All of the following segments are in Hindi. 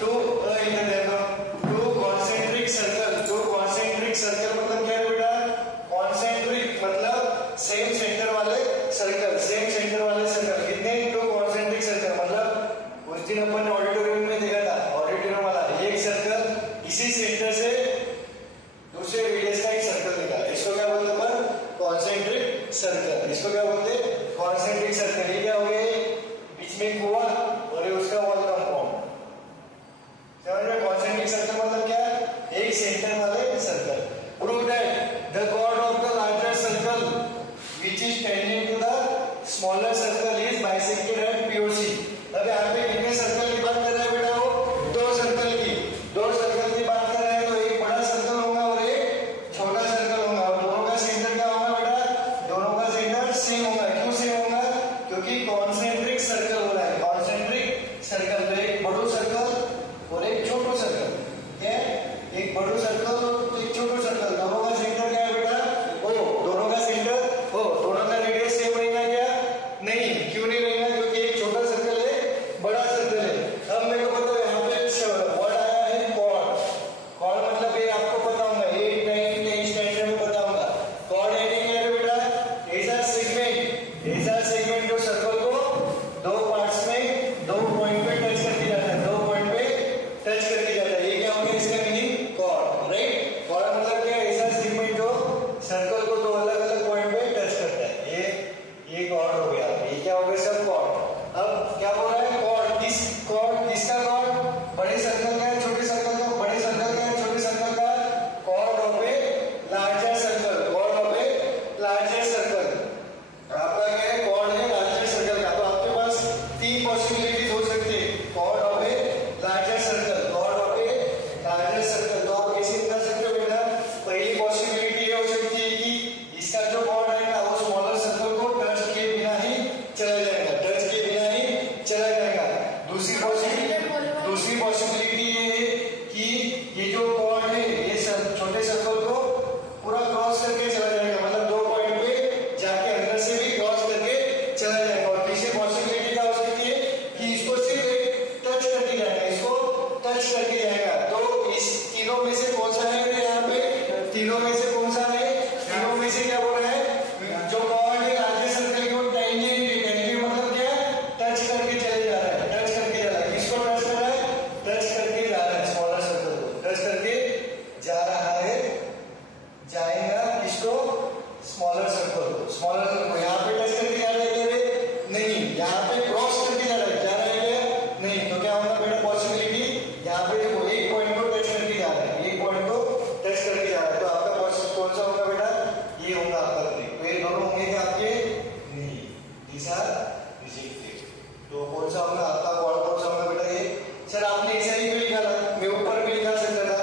टू इधर देखो, टू कॉन्सेंट्रिक सर्कल मतलब क्या है बेटा? कॉन्सेंट्रिक मतलब सेम सेंटर वाले सर्कल, कितने? टू कॉन्सेंट्रिक सर्कल मतलब उस दिन अपन ने ऑडिटोरियम में देखा था, ऑडिटोरियम वाला एक सर्कल इसी सेंटर से दूसरे रेडियस का एक सर्कल दिखा, इसको क्या बोलते अपन? Concentric circle. इसको क्या बोलते? Concentric circle. ये क्या हो गया? बीच में कुआ और ये उसका वॉल कंपाउंड, समझ रहे? कॉन्सेंट्रिक सर्कल मतलब क्या? एक सेंटर वाले circle. Prove that the chord of the larger circle which is tending to the smaller circle is bisected at POC। अब यहाँ पे कितने सर्कल की बात कर रहे हैं बेटा? वो दो सर्कल की बात कर रहे हैं। तो एक बड़ा सर्कल होगा और एक छोटा सर्कल होगा, और दोनों का सेंटर क्या होगा बेटा? दोनों का सेंटर सेम होगा। क्यों सेम होगा? क्योंकि कॉन्सेंट्रिक सर्कल हो रहा है, कॉन्सेंट्रिक सर्कल। तो एक बड़ो सर्कल और एक छोटो सर्कल, क्या है? एक बड़ो सर्कल और एक छोटो सर्कल, दोनों का सेंटर क्या है बेटा? ओ, दोनों का सेंटर ओ, दोनों का रेडियस सेम रहेगा क्या? नहीं। क्यों नहीं रहेगा? क्योंकि एक छोटा सर्कल है, बड़ा सर्कल है। अब मेरे को बताओ, यहाँ पे वर्ड आया है कॉर्ड। कॉर्ड मतलब ये आपको पता होगा, 8, 9, 10 स्टैंडर्ड में पता होगा। कॉर्ड यानी क्या है बेटा? ऐसा सेगमेंट जो सर्कल को दो पार्ट्स में दो पॉइंट पे टच करके जाता है, ये क्या होगा? इसका मीनिंग कॉर्ड, राइट? कॉर्ड मतलब क्या? ऐसा सेगमेंट जो सर्कल को दो अलग अलग पॉइंट पे टच करता है, ये कॉर्ड हो गया। ये क्या हो गया? सब कॉर्ड। अब क्या बोल रहा है? कॉर्ड किसका कॉर्ड? बड़े सर्कल का है, छोटे सर्कल का? बड़े सर्कल का है, छोटे सर्कल का? Chord of a larger circle, आपका क्या है? कॉर्ड है लार्जर सर्कल का। तो आपके पास तीन पॉसिबिलिटीज हो सकती है chord of a larger circle. तो आप कैसे बता सकते हो बेटा? पहली पॉसिबिलिटी ये हो सकती है कि इसका जो कॉर्ड है ना, वो स्मॉलर सर्कल को टच किए बिना ही चला जाएगा, दूसरी पॉसिबिलिटी ये है कि ये जो कॉर्ड है ये छोटे सर्कल को पूरा क्रॉस करके चला जाएगा, मतलब दो पॉइंट पे जाके अंदर से भी क्रॉस करके चला जाएगा। और तीसरी पॉसिबिलिटी क्या हो सकती है कि इसको सिर्फ एक टच करके जाएगा। तो इस तीनों में से कौन सा है यहाँ पे? तीनों में से कौन सा है? तीनों में से क्या बोल रहा है? जो कॉर्ड है लार्जर सर्कल को टेंजेंट मतलब क्या? टच करके चले जा रहा है, किसको टच कर रहा है? टच करके जा रहा है, स्मॉलर सर्कल को टच करके जा रहा है, जाएगा किसको? स्मॉलर सर्कल को। यहाँ पे टच करके जा रहा है क्या? नहीं। यहाँ पे क्रॉस करके जा रहा है क्या? नहीं। तो क्या होगा बेटा पॉसिबिलिटी? यहाँ पे देखो, एक पॉइंट को टच करके जा रहा है, तो आपका कौन सा होगा बेटा? ये होगा आपका ट्रिक। तो ये दोनों होंगे क्या आपके? नहीं, these are rejected। तो कौन सा होगा आपका कॉर्ड? कौन सा होगा बेटा? ये सर आपने ऐसा ही भी निकाला, मैं ऊपर भी निकाल सकता था,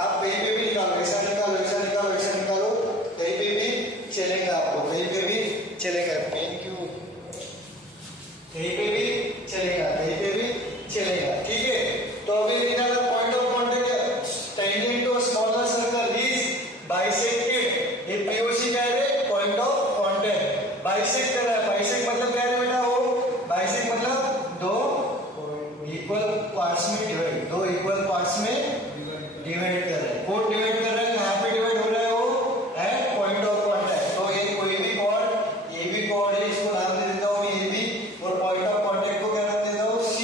आप कहीं पे भी निकालो, ऐसा निकालो, कहीं पे भी चलेगा आपको, कहीं पे भी चलेगा। Thank you. कहीं पे भी चलेगा, ठीक है? तो अभी निकाला point of contact tending to smaller circle is bisected. ये POC क्या है? Point of contact. बाइसेक्ट कर रहा है, बाइसेक्ट मतलब क्या है बेटा? वो बाइसेक्ट मतलब दो इक्वल पार्ट्स में डिवाइड कर रहा है। कौन डिवाइड कर रहा है? कहाँ पे डिवाइड हो रहा है? वो एट पॉइंट ऑफ कांटेक्ट। तो ये कोई भी कॉर्ड, ये भी कॉर्ड है, इसको नाम दे देता हूँ ये भी, और पॉइंट ऑफ कांटेक्ट को क्या नाम देता हूँ? C।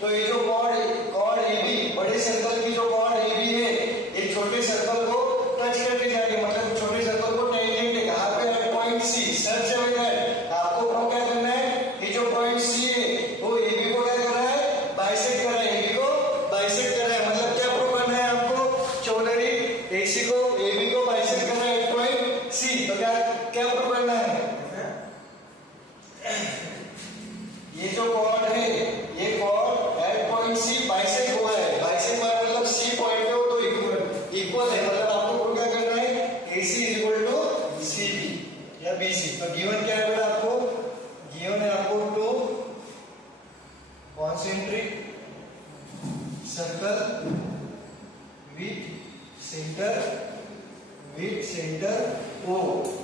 तो ये जो कॉर्ड AB, बड़े सर्कल की जो कॉर्ड AB है, ये छोटे सर्कल को टच करके जा रही है, मतलब छोटे सर्कल को टेंजेंट है। यहाँ पे एट पॉइंट C सर्च है, आपको क्या करना है? ये जो पॉइंट C है वो AB को क्या कर रहा है? बाइसेक्ट कर रहा है, AB को बाइसेक्ट कर रहा है। मतलब क्या प्रूव करना है आपको? चौधरी AC को AB को बाइसेक्ट कर रहा है एट पॉइंट C। तो क्या प्रूव करना है? ये जो कॉर्ड है, ये chord at point C bisect हुआ है। बाइसेक्ट हुआ मतलब C पॉइंट पे हो तो इक्वल है, मतलब आपको प्रूव क्या करना है? AC = CB या BC। तो गिवन क्या है बेटा आपको? गिवन है आपको to concentric circle with centre O,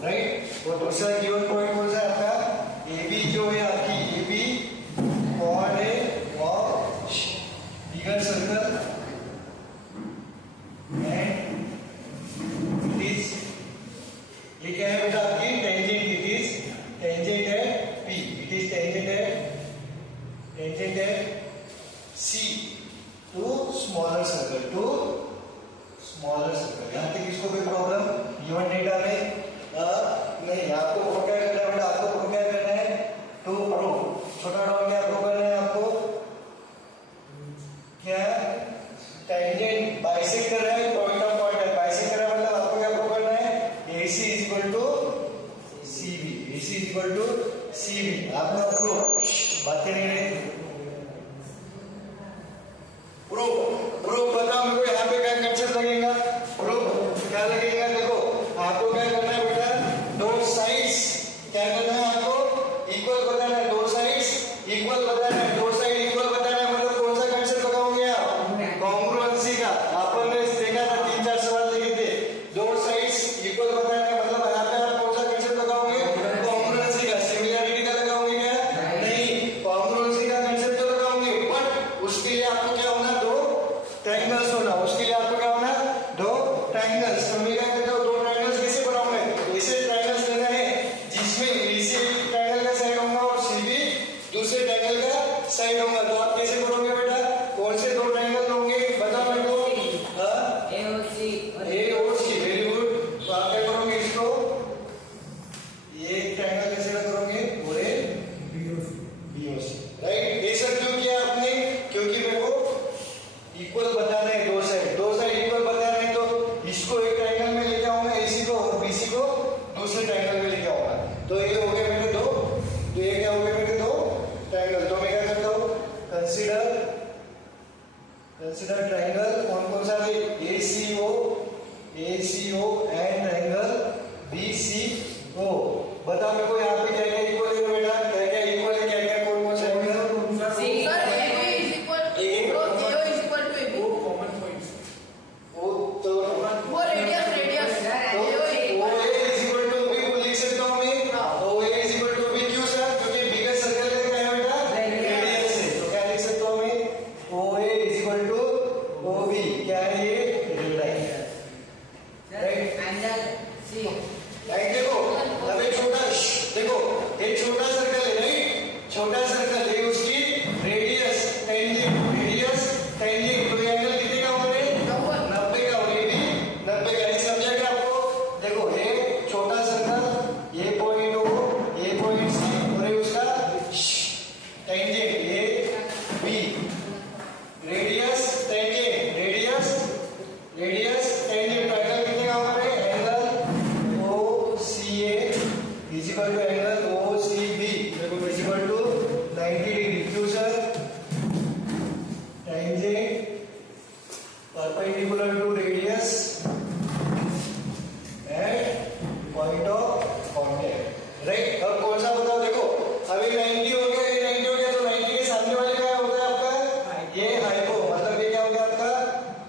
right? और दूसरा गिवन पॉइंट कौन सा है आपका? AB जो है आपकी AB कॉर्ड है ऑफ डेटा में नहीं, आपको क्या करना है बेटा, आपको क्या करना है, टू प्रूव, छोटा डॉट क्या प्रूव करना है आपको, क्या टेंजेंट बाइसेक्ट कर रहा है, पॉइंट ऑफ पॉइंट बाइसेक्ट कर रहा है, मतलब आपको क्या प्रूव करना है, AC is equal to CB, AC is equal to CB, आपका प्रूव, बातें नहीं रही, प्रूफ बताओ मेरे को, यहाँ पे क्या कंसेप्ट लगेगा, प्रूफ क्या लगेगा, देखो आपको क्या करना है बेटा, दो साइड्स क्या करना है, आपको इक्वल बताना है, दो साइड्स इक्वल बताना है, दो साइड इक्वल बताना है, मतलब कौन सा कंसेप्ट लगाओगे आप, कॉन्ग्रुएंसी का, आपन ने देखा था 3-4 सवाल लिखे थे, दो साइड्स इक्वल बताना है, मतलब यहाँ पे आप कौन सा कंसेप्ट लगाओगे, कॉन्ग्रुएंसी का, सिमिलरिटी का लगाओगे क्या, नहीं, कॉन्ग्रुएंसी का कंसेप्ट तो लगाओगे, बट उसके लिए आपको क्या होना, ट्रायंगल्स होना, उसके लिए आपको क्या होना, दो ट्रायंगल्स, तो मैं क्या करता हूँ, दो ट्रायंगल्स कैसे बनाऊंगा, ऐसे ट्रायंगल्स लेना है जिसमें AC ट्रायंगल का साइड होगा और CB दूसरे ट्रायंगल का साइड होगा, तो आप कैसे करोगे बेटा, कौन से दो ट्रायंगल होंगे बताओ मेरे को, A और C, वेरी गुड, तो आप क्या करोगे, इसको ये ट्रायंगल कैसे करोगे, और B और C, राइट, ये सब क्यों किया आपने, क्योंकि मेरे को इक्वल बताना है, दो साइड इक्वल बताना है, तो इसको एक ट्रायंगल में लेके आऊंगा AC को और BC को दूसरे ट्रायंगल में लेके आऊंगा, तो ये हो गया मेरे दो, तो ये क्या हो गया मेरे दो ट्रायंगल, तो मैं क्या करता हूँ, कंसीडर ट्रायंगल कौन सा है, ACO एंड ट्रायंगल BCO, बताओ मेरे को यहाँ पे क्या क्या इक्वल है बेटा, क्या क्या इक्वल है, क्या क्या कौन सा है, perpendicular to radius at point of contact, right, अब कौन सा बताओ, देखो अभी 90 हो गया, ये 90 हो गया, तो 90 के सामने वाले क्या होगा आपका, ये हाइपो, मतलब ये क्या होगा आपका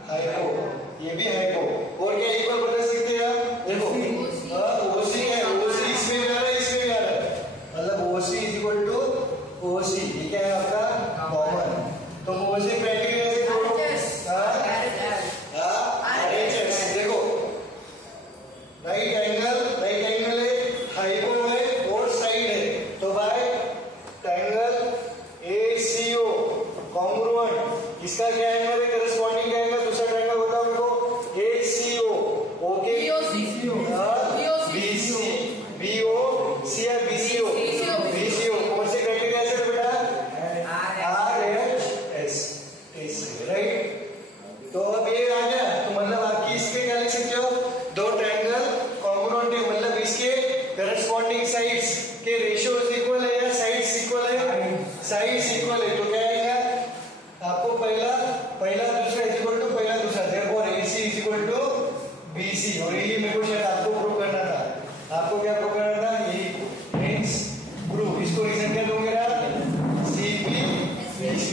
हाइपो, ये भी हाइपो, और क्या इक्वल बता सकते हैं आप, देखो OC है, OC इसमें भी आ रहा है, इसमें भी आ रहा है, मतलब OC is equal to OC, ये क्या है आपका कॉमन, तो OC क्राइटेरिया से देखो राइट एंगल है, हाइपो है और साइड है, तो बाय ट्रायंगल ACO कॉन्ग्रुएंट, इसका क्या एंगल है, करस्पॉन्डिंग क्या एंगल, दूसरा ट्रायंगल बताओ मेरे को, ACO ओके, BOC या BCO कौन से क्राइटेरिया से बेटा, RHS, राइट, तो अब ये आ गया, तो मतलब आपकी इसके क्या लिख सकते हो, दो ट्रायंगल कॉन्ग्रुएंट है, मतलब इसके करस्पॉन्डिंग साइड्स के रेशियो इक्वल है या साइड्स इक्वल है, साइड्स इक्वल है, तो क्या आएगा आपको, पहला दूसरा इज इक्वल टू पहला दूसरा, therefore AC is equal to BC, और यही मेरे को शायद आपको प्रूव करना था, आपको क्या प्रूव करना था, यही मींस प्रूव, इसको रीजन क्या दोगे आप, CP BC,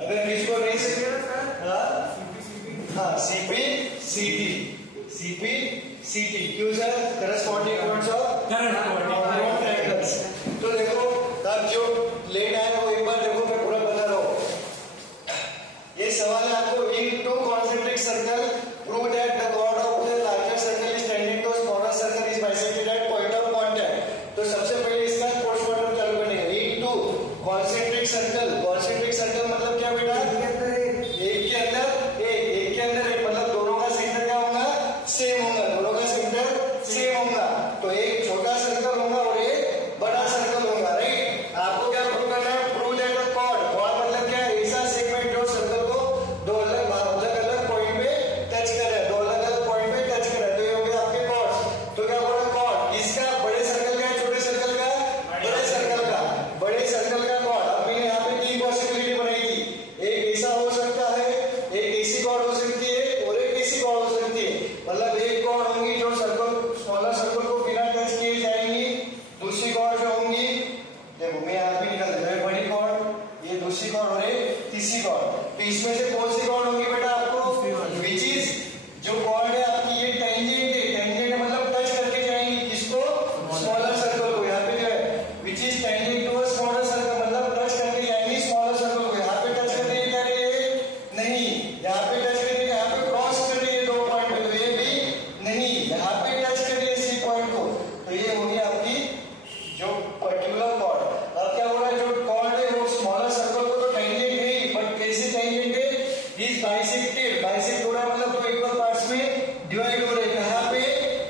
अगर इसको नहीं सके CP क्यों sir, corresponding points of triangles, तो देखो अब जो लेट आया ना वो एक बार देखो, मैं पूरा बता रहा हूँ, ये सवाल है आपको, in two concentric circle prove that the chord of the larger circle is tending to smaller circle is bisected at point of contact, तो सबसे पहले इसका पोस्टमार्टम चालू करने का, इन टू कॉन्सेंट्रिक सर्कल मतलब क्या बेटा, एक के अंदर एक मतलब दोनों का सेंटर क्या होगा, सेम होगा, दोनों का सेंटर दूसरी कॉर्ड और एक तीसरी कॉर्ड। तो इसमें से कौन सी कॉर्ड होगी बेटा आपको, विच इज जो कॉर्ड है आपकी ये टेंजेंट है, टेंजेंट मतलब टच करके जाएंगी किसको, स्मॉलर सर्कल को। यहाँ पे जो है which is tangent to a smaller circle मतलब टच करके जाएंगी स्मॉलर सर्कल को। यहाँ पे टच कर रही है क्या रही है, नहीं। यहाँ पे टच कर रही है, यहाँ पे क्रॉस कर रही है दो पॉइंट पे, तो ये भी नहीं। यहाँ पे टच कर रही है सी पॉइंट को, तो ये होगी आपकी जो पर्टिकुलर कॉर्ड। अब क्या हो रहा है, जो कॉर्ड है वो स्मॉलर सर्कल को तो टेंजेंट है, बट कैसे टेंजेंट है, इज बाइसेक्टेड। बाइसेक्ट हो रहा है मतलब तो इक्वल पार्ट्स में डिवाइड हो रहे हैं। कहाँ पे,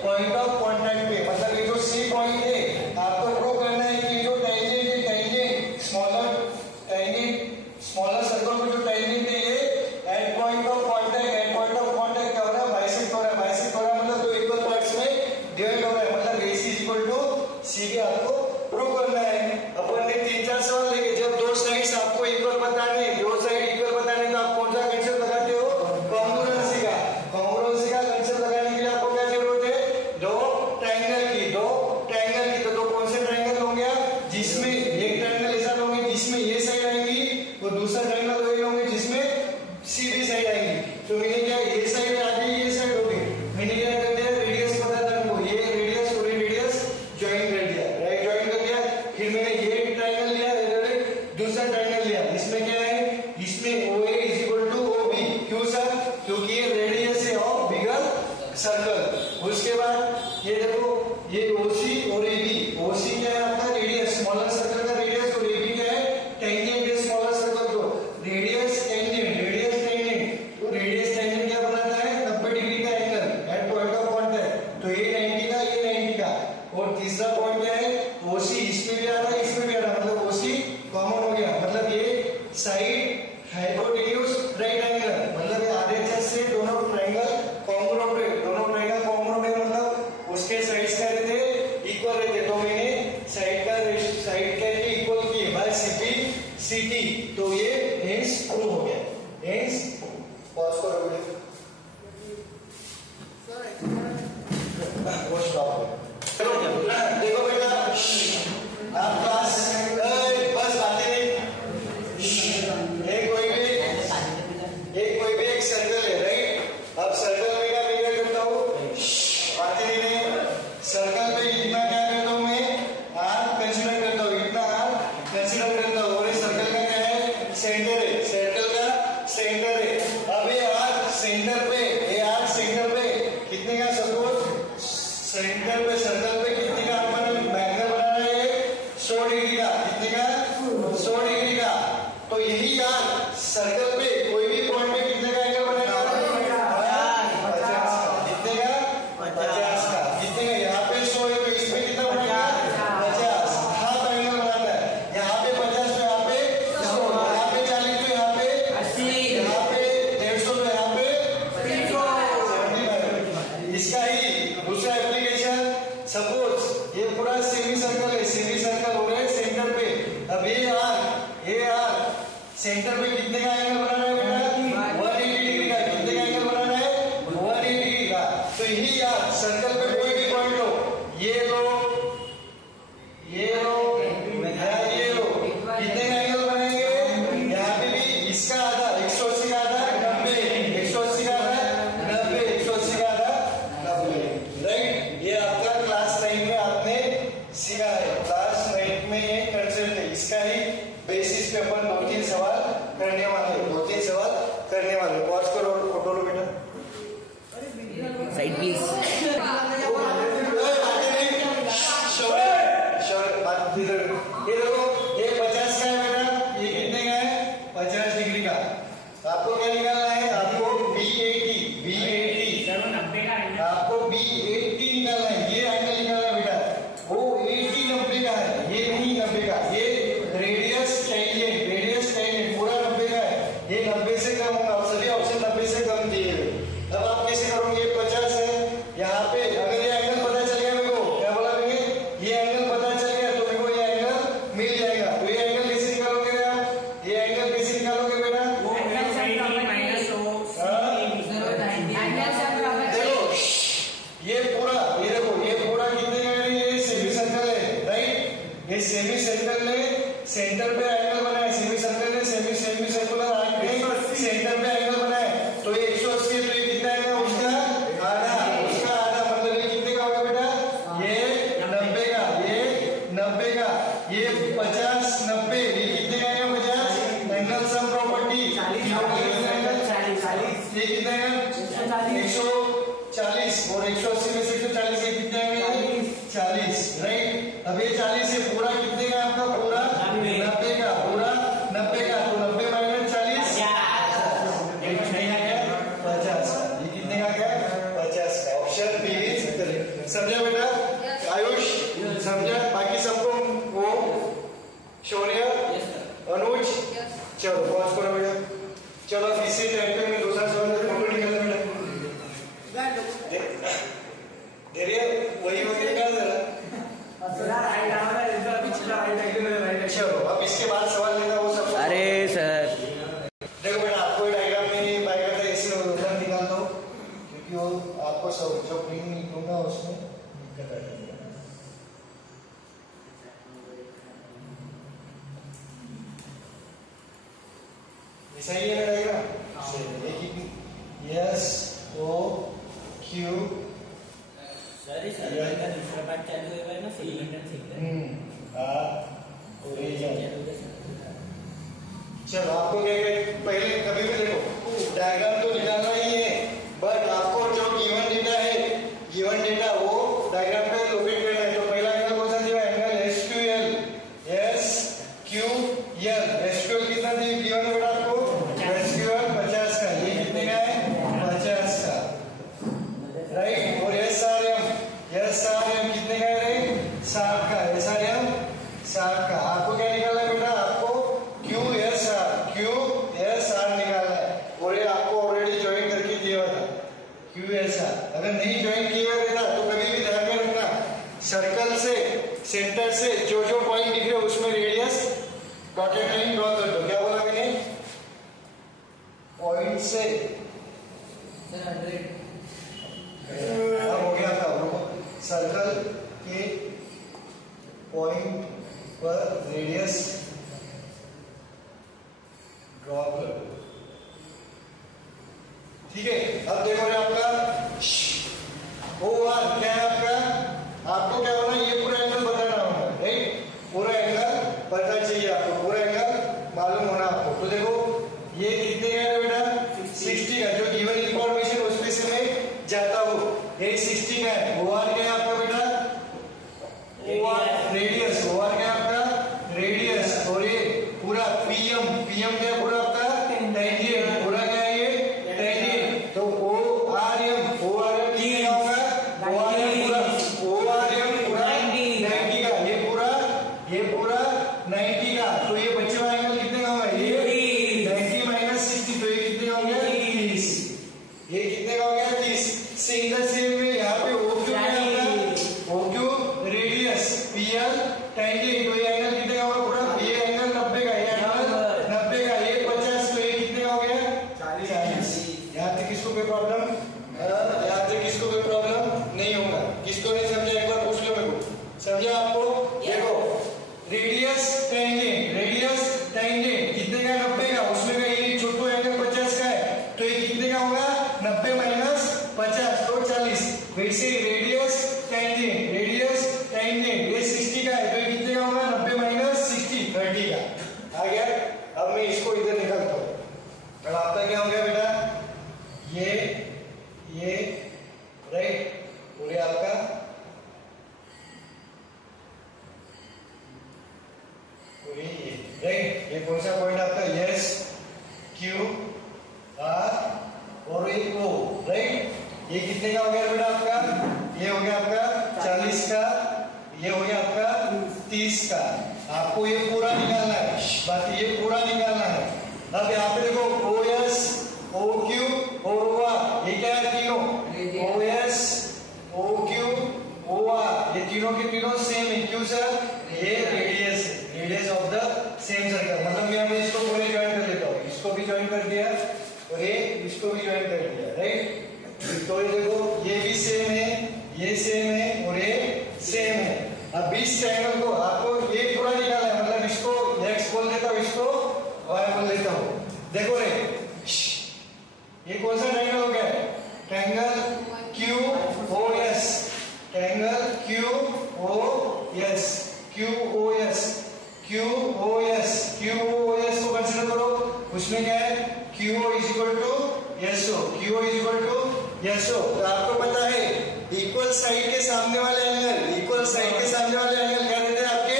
पॉइंट ऑफ कांटेक्ट पे। मतलब ये जो सी पॉइंट है आपको प्रूव करना है कि जो टेंजेंट है, टेंजेंट स्मॉलर सर्कल को जो टेंजेंट है ये at point of contact, at point of contact क्या हो रहा है, बाइसेक्ट हो रहा है। बाइसेक्ट हो रहा है मतलब तो इक्वल पार्ट्स में डिवाइड हो रहा है, मतलब AC is equal to CD आपको प्रूव करना है। अपन ने 3-4 सवाल लेके, जब दो साइड्स आपको इक्वल बताने, दो साइड इक्वल बताने तो आप कौन सा कंसेप्ट लगाते हो, कॉन्ग्रुएंसी का। कॉन्ग्रुएंसी का कंसेप्ट लगाने के लिए आपको क्या जरूरत है, दो ट्रायंगल की। तो दो कौन से ट्रायंगल होंगे आप, जिसमें एक ट्रायंगल ऐसा लोगे जिसमें ये साइड आएंगी, वो दूसरा ट्रायंगल वही लोगे जिसमें सीधी साइड आएंगी। तो मैंने क्या ये साइड आ गई, ये साइड होगी, मैंने क्या कर दिया, रेडियस पता था हमको, ये रेडियस और ये रेडियस ज्वाइन कर दिया, राइट, ज्वाइन कर दिया। फिर मैंने ये ट्रायंगल लिया, दूसरा ट्रायंगल लिया, इसमें क्या है, इसमें OA is equal to OB। क्यों सर, क्योंकि ये रेडियस है ऑफ बिगर सर्कल। उसके बाद ये देखो, ये OC और AB, OC क्या है आपका रेडियस, स्मॉलर सर्कल का रेडियस, और AB क्या है, टेंजेंट है स्मॉलर सर्कल को। रेडियस टेंजेंट, रेडियस टेंजेंट, तो रेडियस टेंजेंट क्या बनाता है, 90 डिग्री का angle at point of contact. तो ये 90 का, ये 90 का। और तीसरा पॉइंट क्या है, OC इसमें भी आ रहा है, इसमें भी आ रहा है, मतलब OC कॉमन हो गया। मतलब ये साइड हाइपोटेन्यूज राइट एंगल, मतलब ये RHS से दोनों ट्रायंगल कॉन्ग्रुएंट है, दोनों ट्रायंगल कॉन्ग्रुएंट है, मतलब उसके साइड्स क्या रहते, इक्वल रहते। तो मैंने साइड का इक्वल किए बाय CP तो ये हेंस प्रूव हो गया। हेंस पॉज करो वीडियो, वो स्टॉप। देखो बेटा, आप क्लास बस बातें नहीं, कोई भी एक सर्कल है, राइट। अब सर्कल में क्या मैं क्या करता हूँ, बातें नहीं, सर्कल पे इतना क्या करता हूँ मैं, आर्क कंसीडर करता हूँ, इतना आर्क कंसीडर करता हूँ। और इस सर्कल का क्या है, सेंटर है, सर्कल का सेंटर है। अब ये आर्क सेंटर पे, ये आर्क सेंटर पे कितने का, सपोज सेंटर पे सर्कल पे कितने का अपन एंगल बनाना है, 100 डिग्री का। कितने का, 100 डिग्री का। तो यही आर्क सर्कल पे कोई भी पॉइंट पे कितने का एंगल बनेगा, 50 का। कितने का, 50 का। कितने का, यहाँ पे 100 है तो इसमें कितना बनेगा, 50। हाफ एंगल बनाना है, यहाँ पे 50 तो यहाँ पे 100, यहाँ पे 40 तो यहाँ पे 80, यहाँ पे 150 तो यहाँ पे 75। इसका ही दूसरा एप्लीकेशन, सपोज ये पूरा सेमी सर्कल है, सेमी सर्कल हो रहा है सेंटर पे। अब ये आर्क सेंटर पे कितने का एंगल बनाना है बेटा, 180 डिग्री का। कितने का एंगल बनाना है, 180 डिग्री का। तो यही आर्क सर्कल पे कोई भी पॉइंट लो, ये लो, ये लो, ये लो, कितने का एंगल बनाएंगे, यहाँ पे भी इसका आधा, 180 का आधा 90, 180 का आधा 90, 180 का आधा 90, राइट। ये आपका क्लास 9 में आपने सीखा है, क्लास 9 में ये कंसेप्ट है। इसका ही बेसिस पे अपन 2-3 सवाल करने वाले हैं, 2-3 ये कितना है 140 और 180 में से 140 ये कितना है 40 राइट। अब ये 40 है पूरा कितने का आपका पूरा 90 का पूरा 90 का तो 90 माइनस 40 ये कितने का है 50 का ये कितने का है 50 का ऑप्शन बी इज करेक्ट। समझा बेटा आयुष समझा बाकी सबको वो शौर्य अनुज चलो पॉज करो बेटा। चलो इसी टाइम पे मैं दूसरा सवाल फोटो निकाल बेटा धैर्य वही हो गया क्या जरा चलो अब इसके बाद सवाल लेना वो सब अरे सर देखो बेटा आपको डायग्राम में पाएगा था ऐसे उधर निकालता हूँ क्योंकि वो आपको सब जो प्रिंट निकलूंगा उसमें दिक्कत आ जाएगी। ऐसा ही है ना diagram yes O Q sorry sir का दूसरा पार्ट चालू है ना सिलेंडर चलो आपको क्या पहले कभी भी देखो डायग्राम तो निकालना ही है बट आपको जो गिवन डेटा है गिवन डेटा वो डायग्राम पे लोकेट करना है। तो पहला एंगल कौन सा दिया एंगल एसक्यूएल एसक्यूएल कितना दिया गिवन है बेटा आपको एसक्यूएल 50 का ये कितने का है 50 का राइट। और एसआरएम कितने का है 60 का एसआरएम 60 का। आपको क्या निकालना है बेटा आपको QSR निकालना है और ये आपको ऑलरेडी ज्वाइन करके दिया था QSR। अगर नहीं ज्वाइन किया रहता तो कभी भी ध्यान में रखना सर्कल से सेंटर से जो पॉइंट दिख रहे हो उसमें रेडियस डॉटेड लाइन ड्रॉ कर दो। क्या बोला मैंने पॉइंट से हो गया था सर्कल के पॉइंट पर रेडियस ड्रॉ कर। ठीक है अब देखो आपका O1 क्या है आपका आपको क्या होना ये पूरा एंगल बताना होगा राइट। पूरा एंगल पता चाहिए आपको पूरा एंगल मालूम होना आपको। तो देखो ये कितने का है बेटा 60 का जो गिवन इंफॉर्मेशन उसमें से मैं जाता हूँ ये 60 का है। O1 क्या है आपका बेटा रेडियस O1 क्या है आपका रेडियस और ये पूरा PM क्या है पूरा आपका टेंजेंट पूरा क्या है ये टेंजेंट। तो ORM कितना होगा ORM पूरा 90 का ये पूरा 90 का। तो ये बच्चे वाला एंगल कितने का होगा ये 90 माइनस 60 तो ये कितने का हो गया 30 ये कितने का हो गया 30। सिंगल सेम में यहाँ पे OQ क्या होगा OQ रेडियस PL टेंजेंट तो ये एंगल कितने का होगा पूरा ये एंगल 90 का ये एंगल 90 का ये 50 तो ये कितने का हो गया 40। यहाँ तक किसको कोई प्रॉब्लम नहीं होगा। किसको नहीं समझा एक बार पूछ लो मेरे को समझा आपको। देखो रेडियस टेंजेंट कितने का 90 का उसमें का ये छोटो एंगल 50 का है तो ये कितने का होगा 90 माइनस 50 तो 40। वैसे रेडियस टेंजेंट ये 60 का है तो ये कितने का होगा 90 माइनस 60 30 का आ गया। अब मैं इसको इधर निकालता हूँ। अब आपका क्या हो गया बेटा ये राइट और ये आपका राइट ये कौन सा पॉइंट आपका यस क्यू आर और ये ओ राइट। ये कितने का हो गया बेटा आपका ये हो गया आपका 40 का ये हो गया आपका 30 का। आपको ये पूरा निकालना है बात ये पूरा निकालना है। अब यहाँ पे देखो OS OQ और OR ये क्या है तीनों OS OQ OR ये तीनों के तीनों सेम है। क्यों सर ये radius of the same circle मतलब मैं इसको पूरे ज्वाइन कर लेता हूँ इसको भी ज्वाइन कर दिया और ये इसको भी ज्वाइन कर दिया राइट। तो ये देखो ये भी सेम है ये सेम है और ये सेम है। अब इस ट्रायंगल को आपको ये पूरा निकालना है मतलब इसको x बोल देता हूँ इसको y बोल देता हूँ। देखो रे ये कौन सा ट्रायंगल हो गया ट्रायंगल QOS QOS को कंसीडर करो उसमें क्या है QO इज इक्वल टू यशो, क्यूओ इज इक्वल टू यशो। तो आपको पता है इक्वल साइड के सामने वाले एंगल, इक्वल साइड के सामने वाले एंगल क्या रहते हैं आपके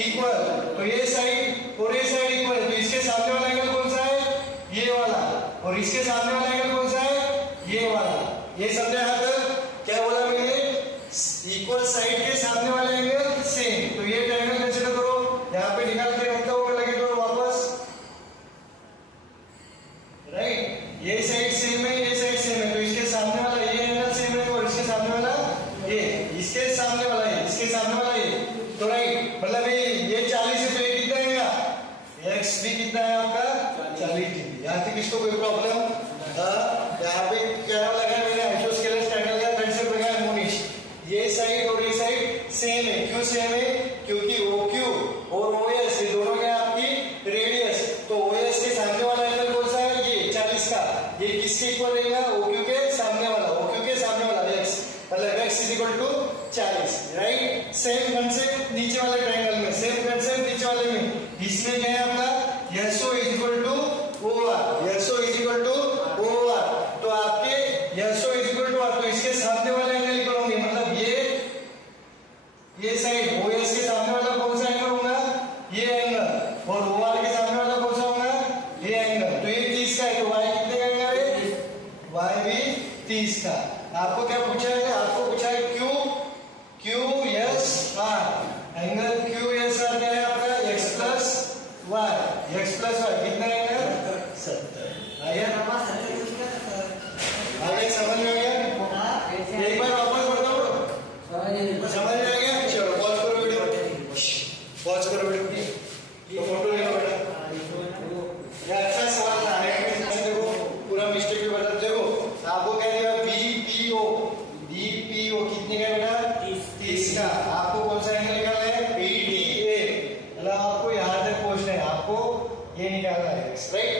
इक्वल। तो ये साइड और ये साइड इक्वल है, तो इसके सामने वाला एंगल कौन सा है, ये वाला, और इसके सामने वाला एंगल कौन सा है, ये वाला। ये समझे यहाँ तक? क्या बोला मैंने, इक्वल साइड के सामने वाले एंगल सेम। तो ये ट्रायंगल कंसीडर करो, यहाँ पे निकाल के रखता हूँ लगे तो वापस, राइट। ये साइड सेम है, ये साइड सेम है, तो इसके सामने वाला ये एंगल सेम है और इसके सामने वाला ये, इसके सामने वाला ये, इसके सामने वाला ये, तो राइट। मतलब ये 40 है तो ये कितना आएगा, एक्स भी कितना है आपका 40 डिग्री। यहाँ तक इसको कोई प्रॉब्लम? यहाँ पे क्या लगा मैंने आइसोस्केलेस ट्रायंगल का कंसेप्ट लगाया मोनिश। ये साइड और ये साइड सेम है, क्यों सेम है, क्योंकि OQ और OS ये दोनों क्या आपकी रेडियस। तो OS के सामने वाला एंगल कौन सा है, ये 40 का, ये किसके इक्वल रहेगा, OQ के सामने वाला, OQ के सामने वाला x, मतलब x is equal to 40, right. Same concept नीचे वाले ट्रायंगल में, सेम कंसेप्ट नीचे वाले में। इसमें क्या है आपका यशो इज इक्वल टू OR, यशो इज इक्वल टू OR। तो आपके यशो इज इक्वल टू R, तो इसके सामने वाला एंगल इक्वल होंगे, मतलब ये साइड OS के सामने वाला कौन सा एंगल होगा, ये एंगल, और OR के सामने वाला कौन सा होगा, ये एंगल। तो ये 30 का है, तो y कितने का एंगल है, y भी 30 का। आपको क्या पूछा है, आपको पूछा है QSR, एंगल QSR क्या है आपका, x प्लस y कितना एंगल 70। आगे समझ में आ गया? एक बार वापस बढ़ता हूँ, समझ में आ गया? चलो पॉज करो वीडियो, पॉज करो वीडियो, तो फोटो ले लो बेटा। ये अच्छा सवाल था, देखो पूरा मिस्टेक भी बता। देखो आपको क्या दिया, BPO कितने का बेटा, 30 का। आपको कौन सा एंगल निकालना है, PDA, मतलब आपको यहाँ तक पहुंचना है, आपको ये निकालना है, राइट।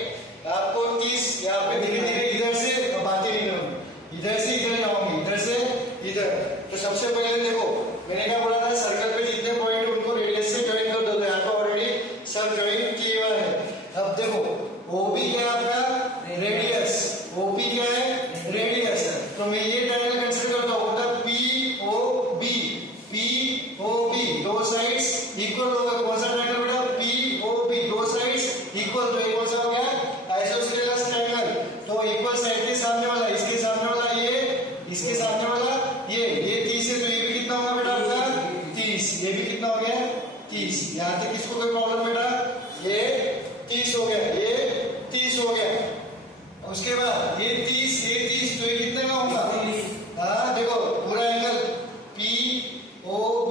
आपको 30, यहाँ पे धीरे धीरे इधर से बातें नहीं करूंगी, इधर से इधर जाऊंगी, इधर से इधर। तो सबसे पहले देखो मैंने क्या बोला था, सर्कल पे जितने पॉइंट उनको रेडियस से ज्वाइन कर दो, यहाँ पे ऑलरेडी सब ज्वाइन किए हुए हैं। अब देखो OB क्या है आपका, रेडियस, OP क्या है, रेडियस। तो मैं ये ट्रायंगल कंसीडर करता हूँ, मतलब POB दो साइड्स इक्वल होगा। कौन सा ट्रायंगल बेटा, POB दो साइड्स इक्वल, तो ये कौन सा हो गया, आइसोस्केलेस ट्रायंगल। तो इक्वल साइड के सामने वाला, इसके सामने वाला ये, इसके सामने वाला ये 30 है, तो ये भी कितना होगा बेटा आपका 30, ये भी कितना हो गया 30। यहाँ तक किसको कोई प्रॉब्लम बेटा, ये 30 हो गया, ये 30 हो गया। उसके बाद ये 30, तो ये कितने का होगा, हाँ देखो पूरा एंगल POB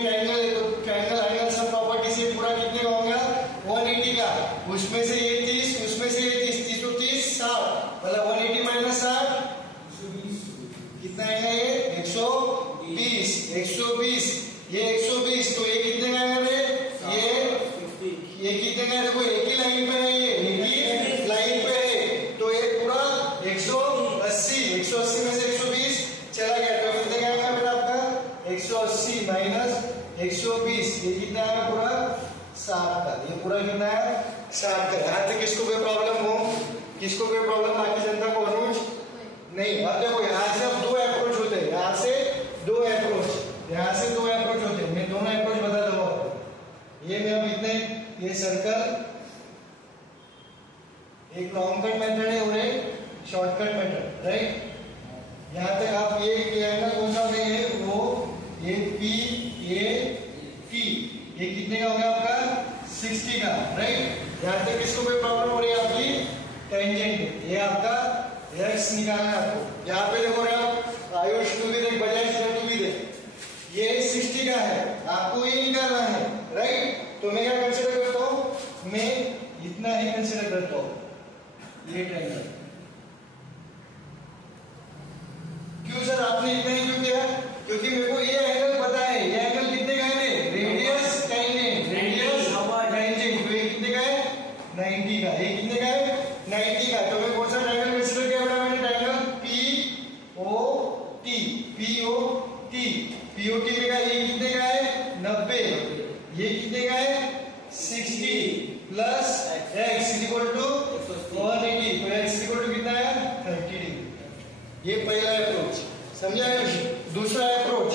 ट्रायंगल है, तो ट्रायंगल एंगल सब प्रॉपर्टी से पूरा कितने का होगा, 180 का। उसमें से ये 30, उसमें से ये 30, तो 30 60, मतलब 180 माइनस 60 कितना आएगा, ये 120, 120, ये 120। तो ये कितने का एंगल है, ये कितने का है, देखो एक ही लाइन पे है, ये एक ही लाइन पे है। तो ये पूरा 180 में से 120 चला गया, तो कितने का आएगा बेटा आपका 180 माइनस 120, ये कितना है पूरा 60 का। ये पूरा कितना है 60 का। यहाँ तक किसको कोई प्रॉब्लम हो, किसको कोई प्रॉब्लम, बाकी जनता को अनुज नहीं। अब देखो यहाँ से अब 2 अप्रोच होते हैं, यहाँ से 2 अप्रोच, यहाँ से 2 अप्रोच होते हैं। मैं दोनों अप्रोच बता दूंगा। ये मैं अब इतने, ये सर्कल, एक लॉन्ग कट मेथड है और एक शॉर्टकट मेथड, राइट। यहाँ तक आप ये एंगल कौन सा हो गया है, वो ये PAT, ये कितने का हो गया आपका 60 का, राइट। यहाँ तक किसको कोई प्रॉब्लम हो रही है, आपकी टेंजेंट, ये आपका x निकालना है आपको। यहाँ पे देखो आप आयुष तू भी देख, बजाय तू भी देख, ये 60 का है, आपको ये निकालना है, राइट। तो मैं क्या कंसीडर करता हूँ, मैं इतना ही कंसीडर करता हूँ, ये ट्रायंगल। क्यों सर आपने इतना ही क्यों किया, क्योंकि मेरे को ये एंगल पता है, ये एंगल कितने का है, रेडियस टेंजेंट, रेडियस टेंजेंट, तो ये कितने का है 90 का, ये कितने का है 90 का। तो मैं कौन सा ट्रायंगल कंसीडर किया बेटा, मैंने ट्रायंगल POT में का, ये कितने का है 90, ये कितने का है 60 plus x is equal to 180, तो x इज इक्वल टू कितना है ये पहला अप्रोच समझा। दूसरा अप्रोच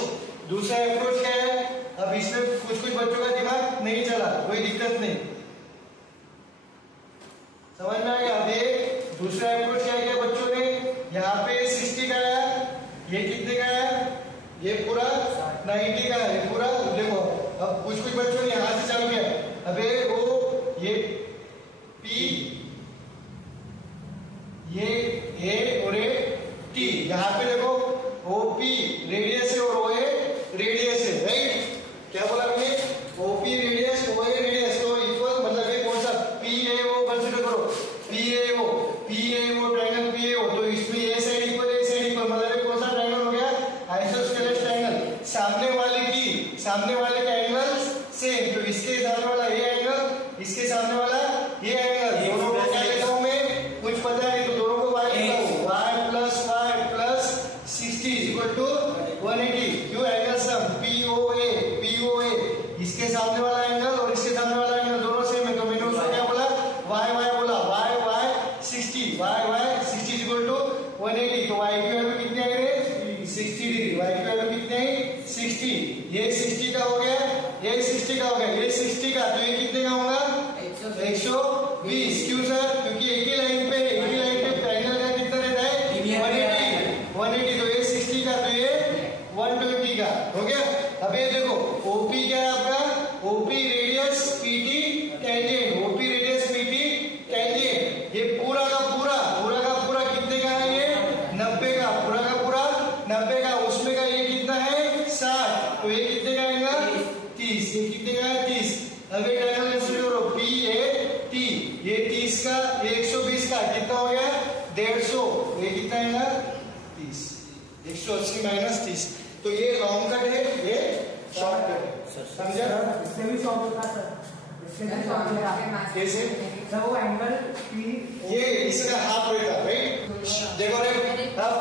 क्या है? अब इसमें कुछ बच्चों का दिमाग नहीं चला, कोई दिक्कत नहीं, समझ में आ गया। अब ये दूसरा अप्रोच क्या किया बच्चों ने, यहाँ पे 60 का आया, ये कितने का आया, ये पूरा 90 का है, ये पूरा देखो। अब कुछ बच्चों ने यहाँ से चालू किया, अबे वो ये P, ये A और ये T, यहाँ पे देखो OP रेडियस है और OA रेडियस है, राइट। क्या बोला मैंने, OP रेडियस OA रेडियस, तो इक्वल मतलब ये कौन सा PAO कंसीडर करो, PAO ट्रायंगल PAO, तो इसमें ये साइड इक्वल मतलब ये कौन सा ट्रायंगल हो गया, आइसोस्केलेस ट्रायंगल। सामने वाले के एंगल्स सेम, तो इसके सामने वाला ये एंगल, इसके सामने वाला ये एंगल, दोनों को क्या लिखा हूं मैं, कुछ पता नहीं तो दोनों को y लिखा हूं, y प्लस 60 इक्वल टू 180। क्यों, एंगल सम POA, इसके सामने वाला एंगल और इसके सामने वाला एंगल दोनों सेम है, तो मैंने उसको क्या बोला, y बोला, y 60 इक्वल टू 180। तो y की वैल्यू कितनी आ गई, 60 डिग्री, y की वैल्यू कितनी है 60। ये 60 का हो गया, ये 60 का हो गया, ये 60 का, तो ये कितने का होगा 120। क्यों सर, क्योंकि एक ही लाइन पे ट्रायंगल का कितना रहता है 180, तो ये 60 का, तो ये 120 का हो गया। अब ये देखो OP क्या है आपका, OP radius PT tangent, OP radius PT tangent, ये पूरा का पूरा कितने का है, ये 90 का, पूरा का पूरा 90 का, उसमें का ये कितना है 60, तो ये कितने का आएगा 30, ये कितने का है 30। अब ये ट्रायंगल कंसीडर करो PAT, ये 30 का, ये 120 का, कितना हो गया 150, ये कितना आएगा 30, 180 माइनस 30, तो ये लॉन्ग कट है, ये शॉर्ट कट है, समझा। इससे भी शॉर्ट होता है सर, इससे भी शॉर्ट होता है कैसे सर, वो एंगल P, ये इसका हाफ रहता है, राइट। देखो रे, अब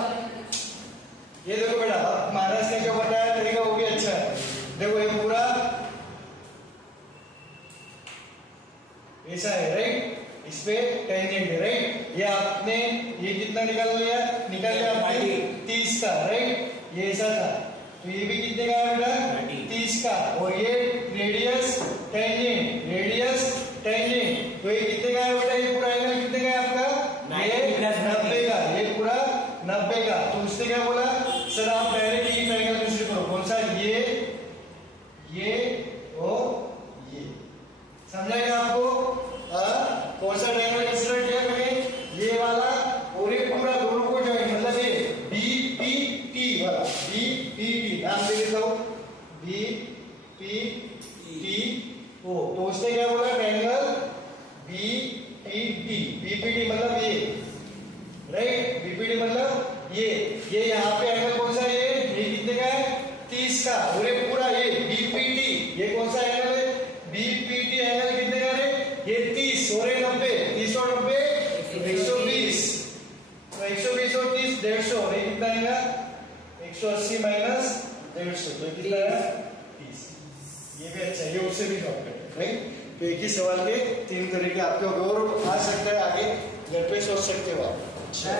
ये देखो बेटा, अब महाराज ने जो बताया तरीका वो भी अच्छा है। देखो ये पूरा ऐसा है, राइट, इस पे टेंजेंट है, राइट। ये आपने ये कितना निकाल लिया आपने 30 का, राइट, ये ऐसा था, तो ये भी कितने का है बेटा 30 का, और ये रेडियस टेंजेंट, तो ये कितने का है बेटा, ये पूरा एंगल कितने का है आपका, ये 90 का, ये पूरा 90 का। तो उसने क्या बोला, सर आप डायरेक्ट ये ट्रायंगल कंसीडर करो, कौन सा, ये और ये, समझा क्या आपको, कौन सा ट्रायंगल कंसीडर किया मैंने, ये वाला और ये पूरा, दोनों को ज्वाइन, मतलब ये BPT वाला, BPT नाम दे देता हूं, BPTO। तो उसने क्या बोला, ट्रायंगल BPT मतलब ये, राइट, BPT मतलब ये यहाँ पे एंगल कौन सा, ये कितने का है 30 का, और ये पूरा ये BPT, ये कौन सा एंगल है, BPT एंगल कितने का है, ये 30 और 90, 30 और 90 120, तो 120 और 30 150, और ये कितना आएगा 180 माइनस 150, तो कितना है 30। ये भी अच्छा है, ये उससे भी शॉर्टकट है, राइट। तो एक ही सवाल के 3 तरीके आपके और आ सकता है, आगे घर पे सोच सकते हो आप। सर